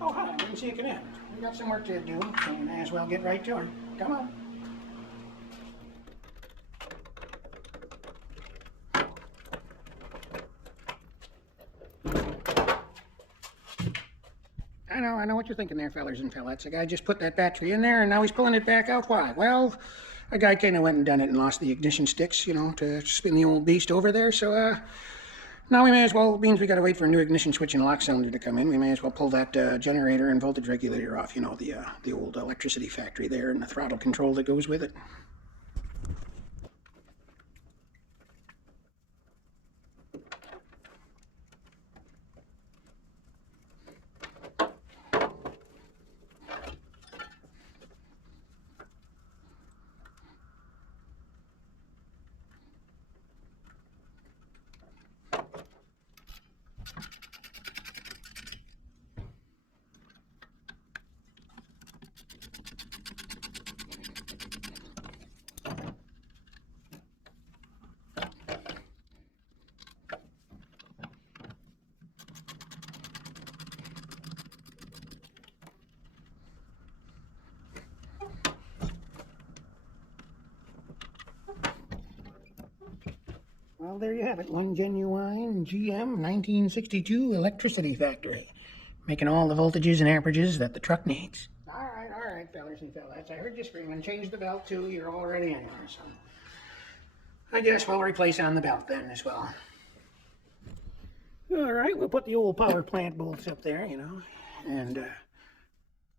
Oh, hi, I didn't see you come in. We got some work to do, so we may as well get right to her. Come on. I know what you're thinking there, fellers and fellas. The guy just put that battery in there, and now he's pulling it back out. Why? Well, a guy kind of went and done it and lost the ignition sticks, to spin the old beast over there, so, now we may as well, means we gotta wait for a new ignition switch and lock cylinder to come in. We may as well pull that generator and voltage regulator off, the old electricity factory there and the throttle control that goes with it. Well, there you have it. One genuine GM 1962 electricity factory. Making all the voltages and amperages that the truck needs. All right, fellers and fellas. I heard you screaming. Change the belt, too. You're already in there, so I guess we'll replace on the belt then as well. All right, we'll put the old power plant bolts up there, and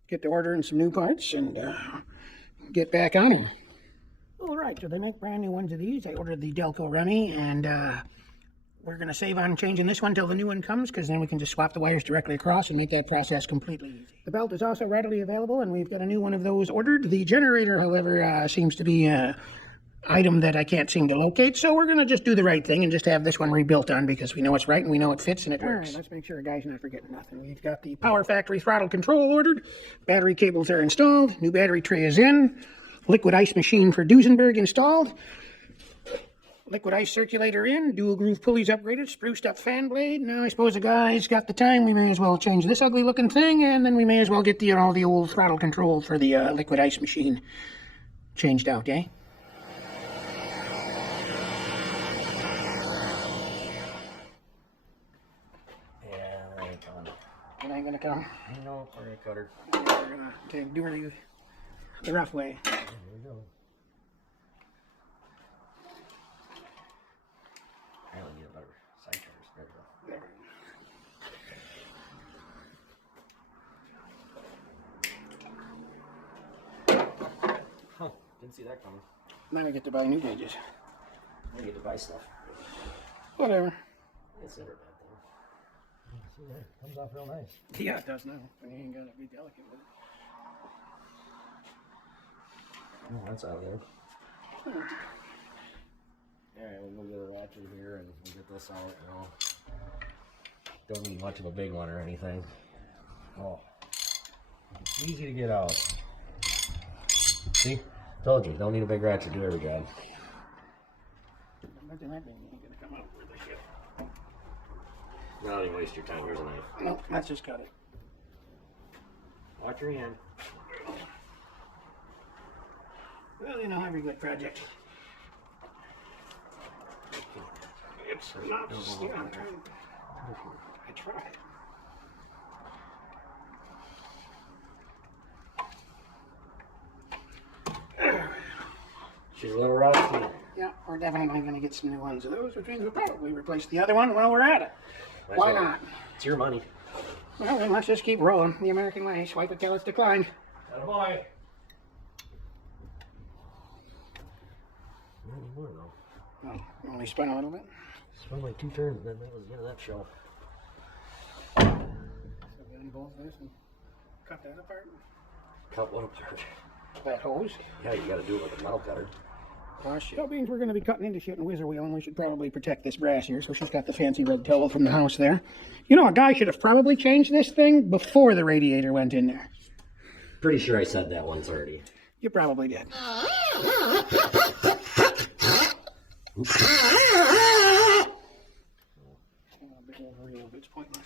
get to ordering some new parts and get back on them. All right, so they make brand new ones of these. I ordered the Delco Runny, and we're going to save on changing this one till the new one comes, because then we can just swap the wires directly across and make that process completely easy. The belt is also readily available, and we've got a new one of those ordered. The generator, however, seems to be an item that I can't seem to locate, so we're going to just do the right thing and just have this one rebuilt on, because we know it's right and we know it fits and it works. All right, let's make sure the guy's not forgetting nothing. We've got the power factory throttle control ordered. Battery cables are installed. New battery tray is in. Liquid ice machine for Duesenberg installed. Liquid ice circulator in. Dual groove pulleys upgraded. Spruced up fan blade. Now I suppose the guy's got the time. We may as well change this ugly looking thing, and then we may as well get the old throttle control for the liquid ice machine changed out, eh? Yeah, I ain't coming. It ain't gonna come. No, we're gonna cut her. We're gonna do the rough way. There we go. I only need a better side tires. There we go. Huh, didn't see that coming. Now I get to buy new gauges. I get to buy stuff. Whatever. It's never a bad thing. See there, comes off real nice. Yeah, it does now. But you ain't gotta be delicate with it. Oh, that's out there. Alright, we'll get a ratchet here and we'll get this out. Don't need much of a big one or anything. Oh, easy to get out. See? Told you, don't need a big ratchet to do every job. Imagine that thing ain't gonna come out with the shit. No, don't even waste your time. Here's a knife. No, let's just cut it. Watch your hand. Well, every good project. It's not still. I'm trying. I tried. She's a little rusty. Yeah, we're definitely going to get some new ones of those, which means we'll probably replace the other one while we're at it. Why not? It's your money. Well, then let's just keep rolling the American way. Swipe it till it's declined. Attaboy. Not anymore, though. Oh, only spun a little bit. Spun like 2 turns, then that was the end of that show. So we unbolt this and cut that apart. Cut one apart. That hose. Yeah, you gotta do it with a metal cutter. That means we're going to be cutting into shit and whizzer wheel, and we should probably protect this brass here. So she's got the fancy red towel from the house there. A guy should have probably changed this thing before the radiator went in there. Pretty sure I said that once already. You probably did. It's pointless.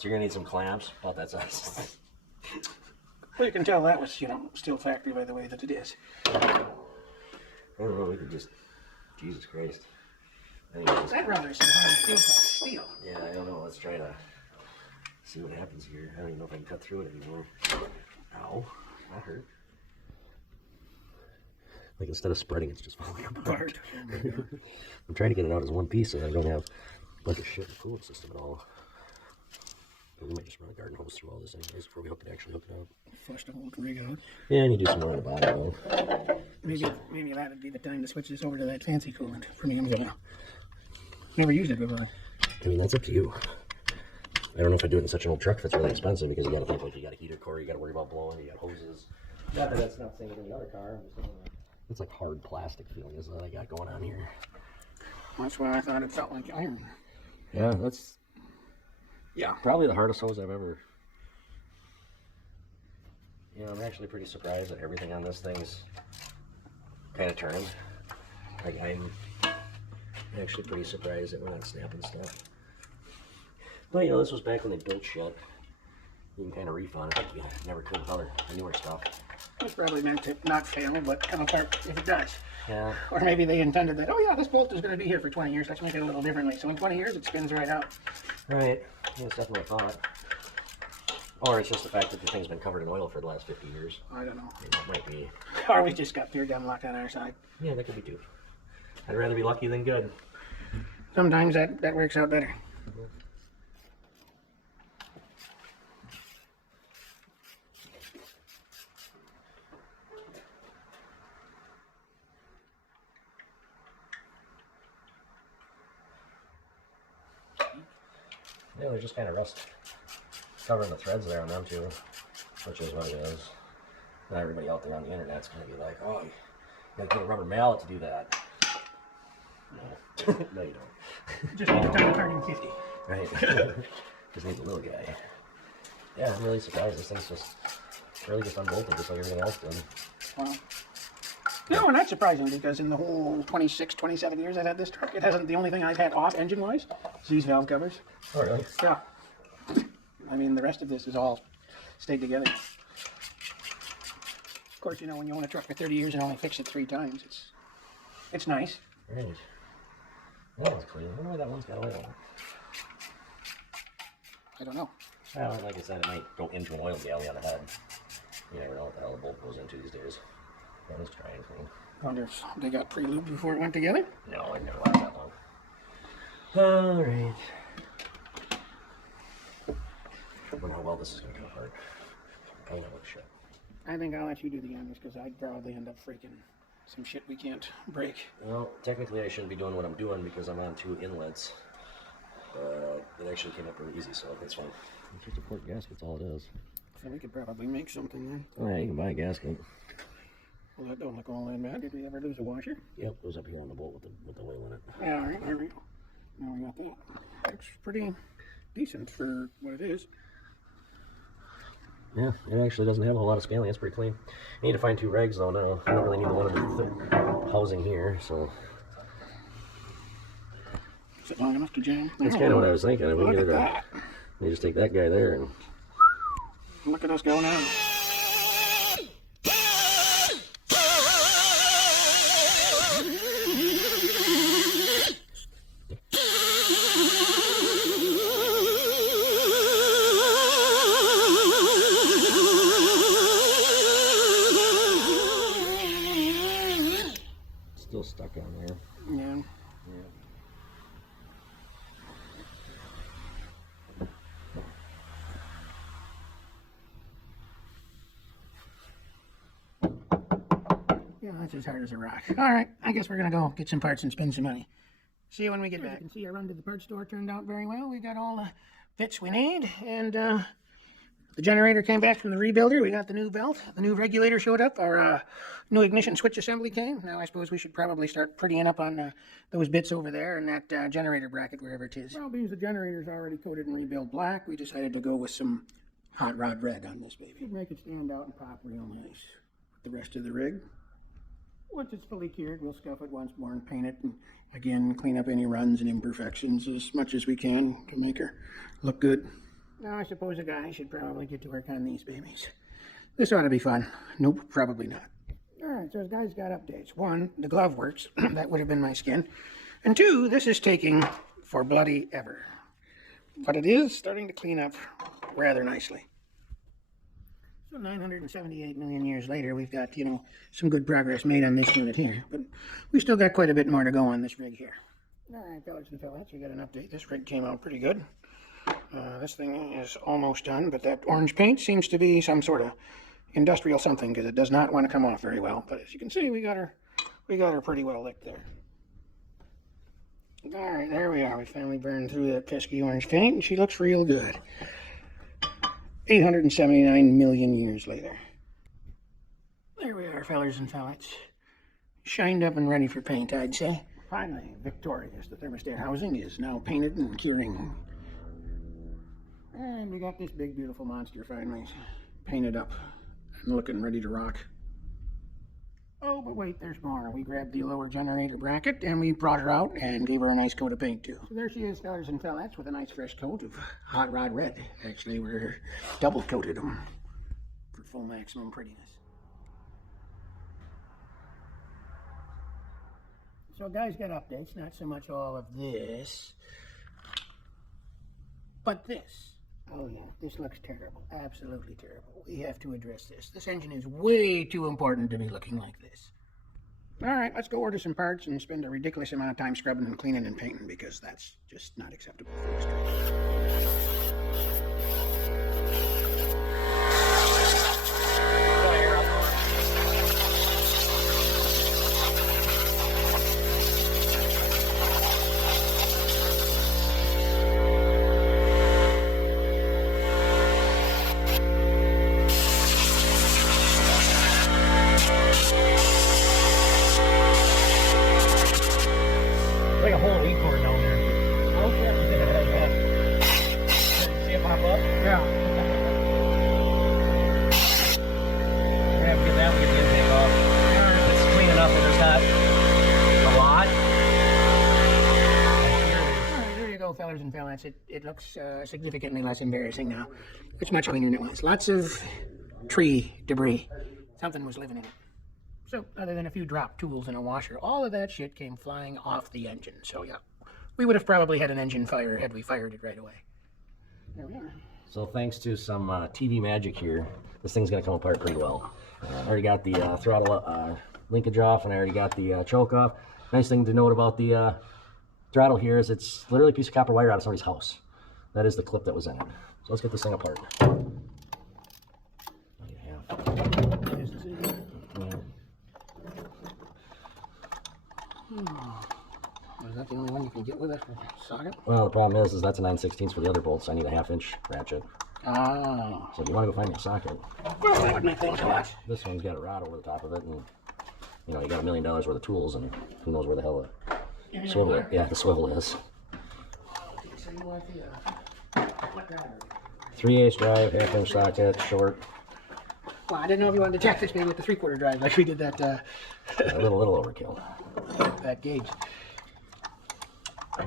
So you're gonna need some clamps. About that size. Well, you can tell that was, you know, still factory by the way that it is. I don't know. We could just. Jesus Christ. Anyways. That rubber is so hard to feel like steel. Yeah, I don't know. Let's try to see what happens here. I don't even know if I can cut through it anymore. Ow, that hurt. Like instead of spreading, it's just falling apart. I'm trying to get it out as one piece so I don't have a bunch of shit in the cooling system at all. And we might just run a garden hose through all this anyways before we actually hook it up. Flush the whole rig out. Yeah, and you do some more on the bottom though. Maybe that would be the time to switch this over to that fancy coolant. Premium, yeah. Never used it before. I mean, that's up to you. I don't know if I do it in such an old truck if it's really expensive because you got to think like you got a heater core, you got to worry about blowing, you got hoses. Not that that's not saying in the other car. It's like hard plastic feeling is what I got going on here. That's why I thought it felt like iron. Yeah, that's probably the hardest hose I've ever. You know, I'm actually pretty surprised that everything on this thing's kind of turned. Like I'm actually pretty surprised that we're not snapping stuff. But you know, this was back when they built shit. You can kind of refund it. You never could with other newer stuff. It's probably meant to not fail, but come apart if it does. Yeah. Or maybe they intended that, oh yeah, this bolt is going to be here for 20 years, let's make it a little differently. So in 20 years, it spins right out. Right. Yeah, that's definitely a thought. Or it's just the fact that the thing's been covered in oil for the last 50 years. I don't know. That might be. Or we just got pure dumb luck on our side. Yeah, that could be too. I'd rather be lucky than good. Sometimes that works out better. Yeah, they're just kind of rust covering the threads there on them too, which is what it is. Not everybody out there on the internet's going to be like, oh, you got to get a rubber mallet to do that. No, no you don't. Just need the time turning 50. Right. Just needs a little guy. Yeah, I'm really surprised this thing's just really just unbolted just like everything else did. Wow. No, not surprising because in the whole 26, 27 years I've had this truck, it hasn't, the only thing I've had off engine-wise is these valve covers. Oh, really? Yeah. I mean, the rest of this is all stayed together. Of course, you know, when you own a truck for 30 years and only fix it 3 times, it's nice. Right. That one's clean. I wonder why that one's got oil. I don't know. Well, like I said, it might go into an oil galley on the head. You never know what the hell the bolt goes into these days. Yeah, let's try and clean. I wonder if they got pre-lubed before it went together? No, I've never watched that long. Alright. I wonder how well this is going to come apart. Probably not like shit. I think I'll let you do the ends because I'd probably end up freaking some shit we can't break. Well, technically I shouldn't be doing what I'm doing because I'm on 2 inlets. It actually came up really easy, so that's fine. It's just a port gasket's all it is. So we could probably make something then. Oh yeah, you can buy a gasket. Well, that don't look all that bad. Did we ever lose a washer? Yep, it was up here on the bolt with the wheel in it. Yeah, all right, here we go. Now we got that. Looks pretty decent for what it is. Yeah, it actually doesn't have a whole lot of scaling. It's pretty clean. I need to find 2 regs though now. I don't really need the one in the housing here, so. Is it long enough to jam? That's kind of what I was thinking. I mean, Look at that. You just take that guy there and. Look at us go now. Still stuck on there. Yeah. Yeah. Yeah, that's as hard as a rock. All right, I guess we're gonna go get some parts and spend some money. See you when we get back. You can see our run to the parts store turned out very well. We got all the bits we need, and the generator came back from the rebuilder. We got the new belt. The new regulator showed up. Our new ignition switch assembly came. Now I suppose we should probably start prettying up on those bits over there and that generator bracket, wherever it is. Well, because the generator's already coated in rebuild black, we decided to go with some hot rod red on this baby. Should make it stand out and pop real nice. The rest of the rig. Once it's fully cured, we'll scuff it once more and paint it, and again, clean up any runs and imperfections as much as we can to make her look good. Now I suppose a guy should probably get to work on these babies. This ought to be fun. Nope, probably not. Alright, so the guy's got updates. One, the glove works. That would have been my skin. And two, this is taking for bloody ever. But it is starting to clean up rather nicely. So 978 million years later, we've got, some good progress made on this unit here. But we still got quite a bit more to go on this rig here. Alright, fellas and fellas, we got an update. This rig came out pretty good. This thing is almost done, but that orange paint seems to be some sort of industrial something, because it does not want to come off very well. But as you can see, we got her pretty well licked there. All right, there we are. We finally burned through that pesky orange paint, and she looks real good. 879 million years later. There we are, fellers and fellas. Shined up and ready for paint, I'd say. Finally, victorious. The thermostat housing is now painted and curing. And we got this big, beautiful monster finally painted up and looking ready to rock. Oh, but wait, there's more. We grabbed the lower generator bracket and we brought her out and gave her a nice coat of paint too. So there she is, fellas and fellas, with a nice fresh coat of hot rod red. Actually, we're double coated them for full maximum prettiness. So guys got updates, not so much all of this, but this. Oh yeah, this looks terrible. Absolutely terrible. We have to address this. This engine is way too important to be looking like this. Alright, let's go order some parts and spend a ridiculous amount of time scrubbing and cleaning and painting, because that's just not acceptable for this truck. Like a whole record down there. Okay. See it pop up? Yeah. We're gonna have to get that one, get the intake off. It's clean enough that there's not a lot. Alright, there you go, fellas and fellas. It looks significantly less embarrassing now. It's much cleaner than it was. Lots of tree debris. Something was living in it. So, other than a few drop tools and a washer, all of that shit came flying off the engine. So, yeah, we would have probably had an engine fire had we fired it right away. There we are. So thanks to some TV magic here, this thing's gonna come apart pretty well. I already got the throttle linkage off, and I already got the choke off. Nice thing to note about the throttle here is it's literally a piece of copper wire out of somebody's house. That is the clip that was in it. So let's get this thing apart. Is that the only one you can get with a socket? Well, the problem is that's a 9/16 for the other bolts. I need a 1/2-inch ratchet. Oh. So if you want to go find me a socket, Well, that would make things a lot. this one's got a rod over the top of it, and you got $1 million worth of tools, and who knows where the hell the swivel? Yeah, the swivel is. So you want the what driver? 3/8 drive, 1/2-inch socket, short. Well, I didn't know if you wanted to jack this maybe with the 3/4 drive like we did that A little overkill. that gauge.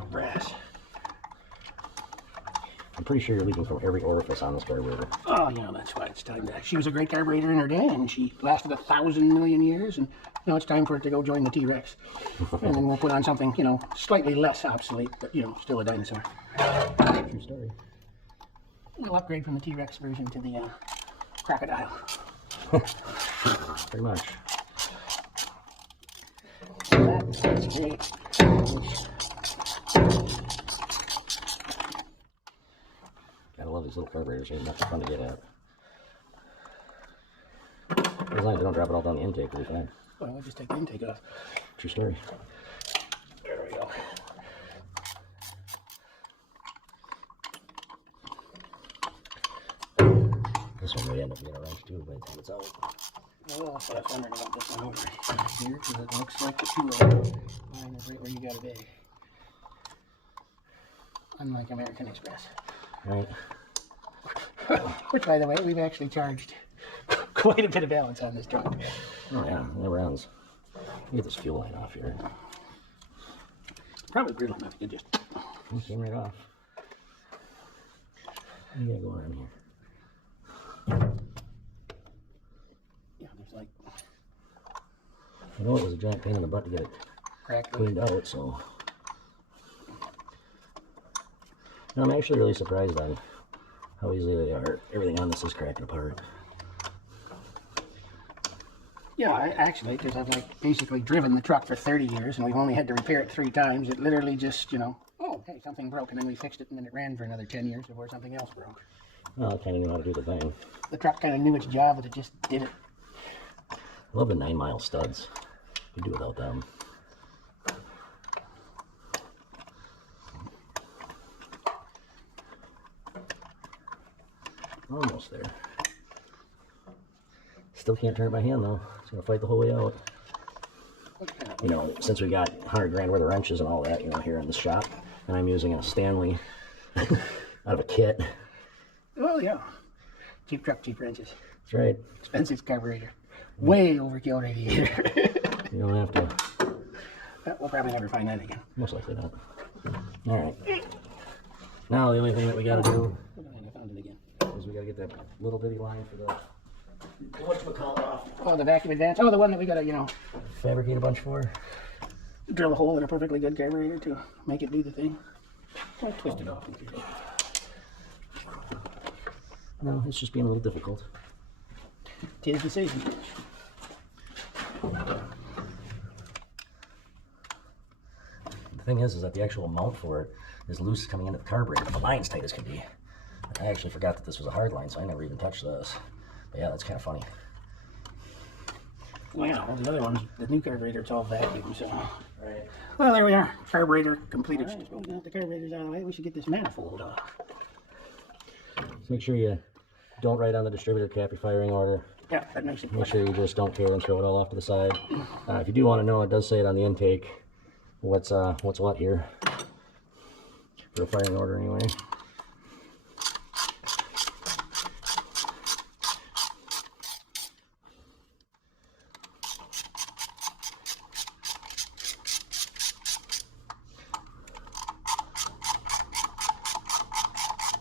Brass. I'm pretty sure you're leaking from every orifice on this carburetor. Oh, that's why it's time to. She was a great carburetor in her day, and she lasted 1,000 million years, and now it's time for it to go join the T-Rex. And then we'll put on something, slightly less obsolete, but, still a dinosaur. True story. We'll upgrade from the T-Rex version to the crocodile. Pretty much. That's great. Gotta love these little carburetors. Ain't nothing fun to get at. As long as you don't drop it all down the intake, we'll be fine. Well, we'll just take the intake off. True story. There we go. This one may end up being a wrench too, by the time it's out. Oh, that's what I was wondering about this one over here, because it looks like the two line is right where you got a big. Unlike American Express. Right. Which, by the way, we've actually charged quite a bit of balance on this truck. Oh yeah, it never ends. Get this fuel line off here. Probably brutal enough to just. It came right off. What do you got going on here? Yeah, there's like I know it was a giant pain in the butt to get it cracked. cleaned out, so. No, I'm actually really surprised on how easily they are. Everything on this is cracking apart. Yeah, actually, because I've like basically driven the truck for 30 years and we've only had to repair it 3 times. It literally just, you know, oh, hey, something broke, and then we fixed it, and then it ran for another 10 years before something else broke. Well, I kind of knew how to do the thing. The truck kind of knew its job, but it just did it. I love the 9-mile studs. You do without them. Almost there. Still can't turn it by hand though. It's gonna fight the whole way out. You know, since we got 100 grand worth of wrenches and all that, you know, here in the shop, and I'm using a Stanley out of a kit. Oh yeah, cheap truck, cheap wrenches. That's right. Expensive carburetor. Way overkill radiator. You don't have to. We'll probably never find that again. Most likely not. All right. Now the only thing that we got to do I found it again. is we got to get that little bitty line for the whatchamacallit off. Oh, the vacuum advance. Oh, the one that we gotta, you know, Fabricate a bunch for. drill a hole in a perfectly good carburetor to make it do the thing. I'll twist it off. No, it's just being a little difficult. 'Tis the season. The thing is that the actual mount for it is loose coming into the carburetor, but the line's tight as can be. I actually forgot that this was a hard line, so I never even touched this. But yeah, that's kind of funny. Well, yeah, all the other ones, the new carburetor, it's all vacuum, so. Right. Well, there we are. Carburetor completed. Right, well, we got the carburetors out of the way. We should get this manifold off. So make sure you don't write on the distributor cap your firing order. Yeah, that makes it Make sure you just don't care and throw it all off to the side. If you do want to know, it does say it on the intake. What's what here for a firing order anyway.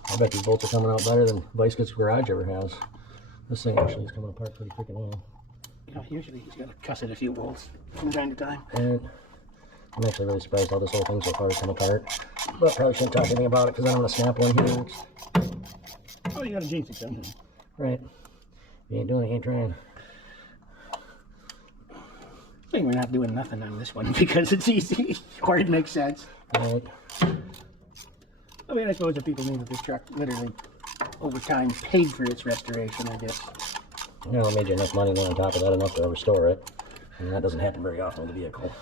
I bet these bolts are coming out better than Vice Garage ever has. This thing actually is coming apart pretty freaking well. You know, usually he's got to cuss it a few bolts from time to time. And I'm actually really surprised how this whole thing so far has come apart. But probably shouldn't talk anything about it because I'm going to snap one here. Oh, you got to jinx it somehow. Right. If you ain't doing it, you ain't trying. I think we're not doing nothing on this one because it's easy, or it makes sense. Right. I mean, I suppose the people knew that this truck literally, over time, paid for its restoration, I guess. You know, it made you enough money, and then on top of that, enough to restore it. And that doesn't happen very often with a vehicle.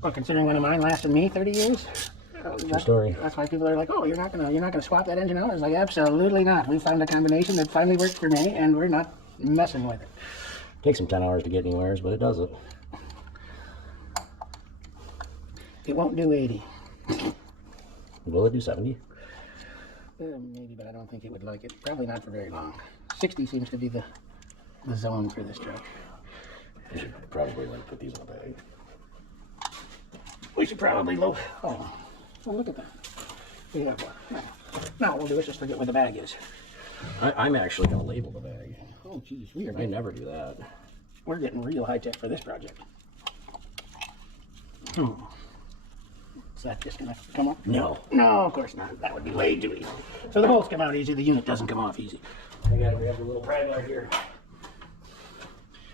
Well, considering one of mine lasted me 30 years. True story. That's why people are like, "Oh, you're not gonna swap that engine out." I was like, "Absolutely not. We found a combination that finally worked for me, and we're not messing with it." Takes them 10 hours to get anywhere, but it does it. It won't do 80. Will it do 70? Maybe, but I don't think it would like it. Probably not for very long. 60 seems to be the zone for this truck. We should probably like put these in a bag. We should probably load. Oh, look at that. We have one. No, we'll do is just forget where the bag is. I'm actually going to label the bag. Oh, geez, we are. I never do that. We're getting real high tech for this project. Is that just gonna come up? No. No, of course not. That would be way too easy. So the bolts come out easy, the unit doesn't come off easy. I gotta grab the little pry bar here.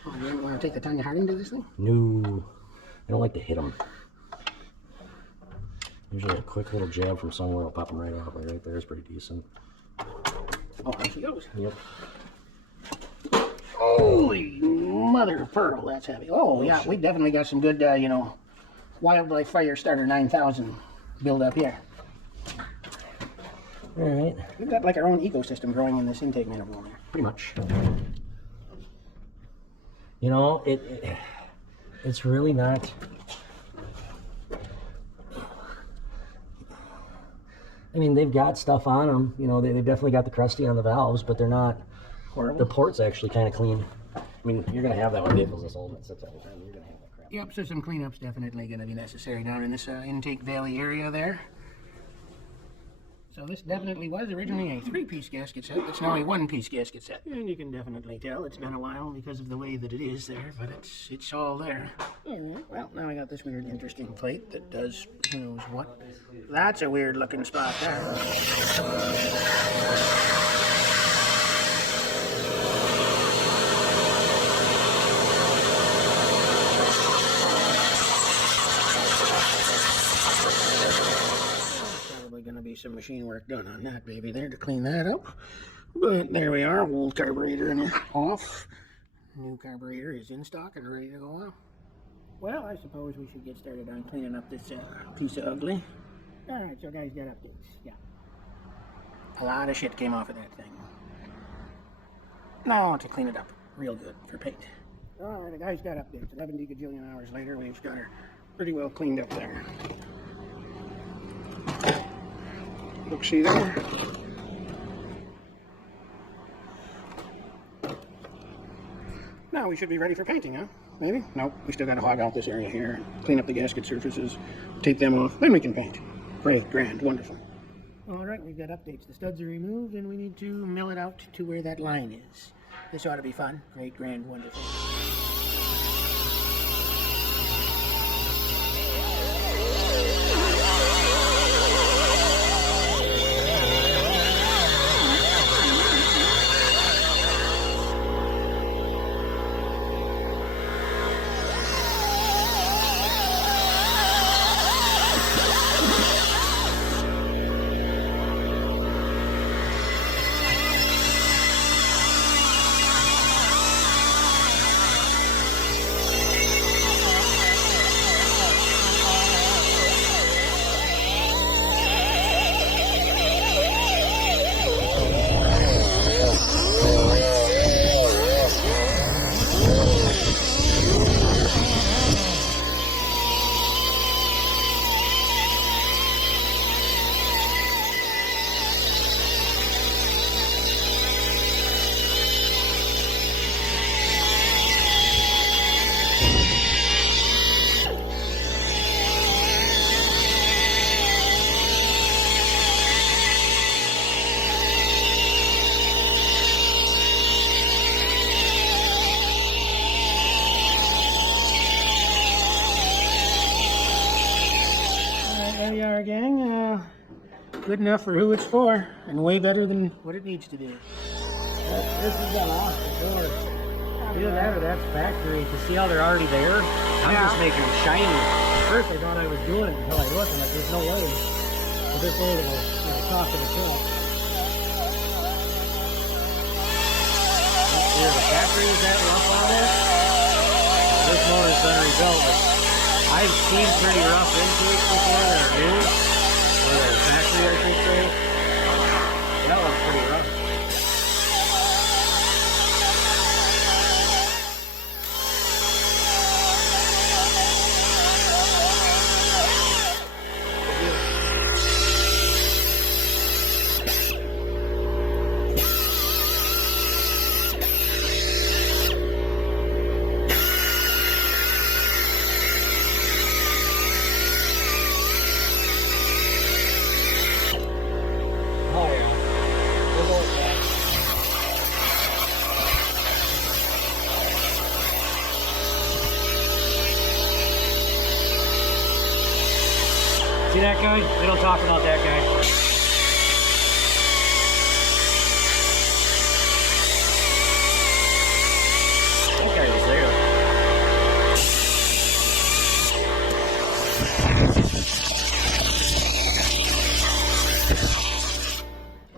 Oh, you don't want to take the Tanya Harding to this thing? No. I don't like to hit them. Usually a quick little jab from somewhere will pop them right off. Like right there is pretty decent. Oh, there she goes. Yep. Holy mother of pearl, that's heavy. Oh, yeah, we definitely got some good, you know, Wildlife Fire Starter 9000 build up here. All right. We've got like our own ecosystem growing in this intake manifold here. Pretty much. You know, it's really not. I mean, they've got stuff on them. You know, they've definitely got the crusty on the valves, but they're not. Horrible. The port's actually kind of clean. I mean, you're going to have that when vehicles this old. It sits all the time. You're going to have that crap. Yep, so some cleanup's definitely going to be necessary down in this intake valley area there. So this definitely was originally a 3-piece gasket set. It's now a 1-piece gasket set. And you can definitely tell it's been a while because of the way that it is there, but it's all there. Alright, well, now I got this weird interesting plate that does who knows what. That's a weird looking spot there. Going to be some machine work done on that baby there to clean that up, but there we are. Old carburetor and off. New carburetor is in stock and ready to go on. Well, I suppose we should get started on cleaning up this piece of ugly. All right, so guys, got updates. Yeah, a lot of shit came off of that thing. Now to clean it up real good for paint. All right, the guys got updates. 11 gajillion hours later, we've got her pretty well cleaned up there. Look, see there? Now we should be ready for painting, huh? Maybe? Nope, we still got to hog out this area here, clean up the gasket surfaces, tape them off, then we can paint. Great, grand, wonderful. All right, we've got updates. The studs are removed and we need to mill it out to where that line is. This ought to be fun. Great, grand, wonderful. There you are, gang. Good enough for who it's for, and way better than what it needs to do. This is an awesome door. Either that or that's factory. To see how they're already there, I'm just making them shiny. At first I thought I was doing it until I looked and like, there's no way. But this way it'll talk to itself. Here, the factory is that rough on it. This motor's been rebuilt, but I've seen pretty rough intakes before that are new. Or the factory, I should say. That one's pretty rough. See that guy? We don't talk about that guy. That guy was there.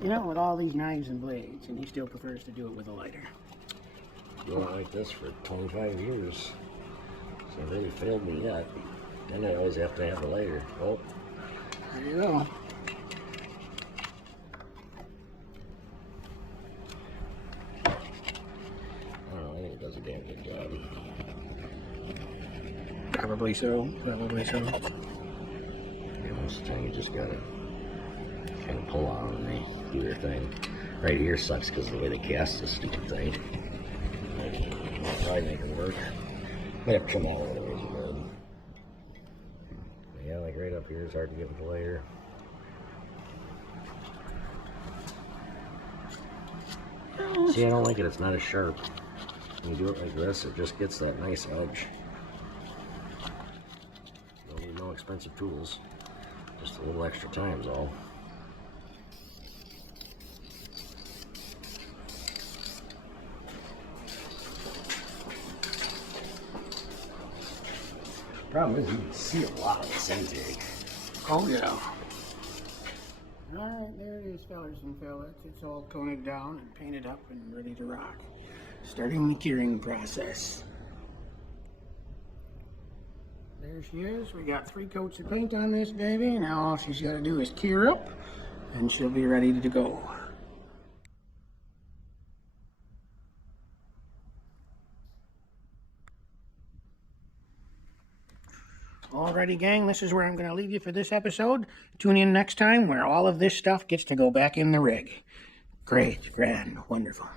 You know, with all these knives and blades, and he still prefers to do it with a lighter. Going like this for 25 years. It's never really failed me yet. Then I always have to have a lighter. Oh. There you go. I don't know, I think it does a damn good job. Probably so. Probably so. Yeah, most of the time you just gotta kind of pull on and they do their thing. Right here sucks because of the way they cast this stupid thing. I'll probably make it work. Might have to come out of it otherwise you good. Yeah, like right up here is hard to get with the layer. See, I don't like it. It's not as sharp. When you do it like this, it just gets that nice edge. Don't need no expensive tools. Just a little extra time is all. Problem is, you can see a lot of this intake. Oh yeah. Alright, there it is, fellers and fellas. It's all coated down and painted up and ready to rock. Starting the curing process. There she is. We got 3 coats of paint on this baby. Now all she's got to do is cure up and she'll be ready to go. Alrighty, gang, this is where I'm going to leave you for this episode. Tune in next time where all of this stuff gets to go back in the rig. Great, grand, wonderful.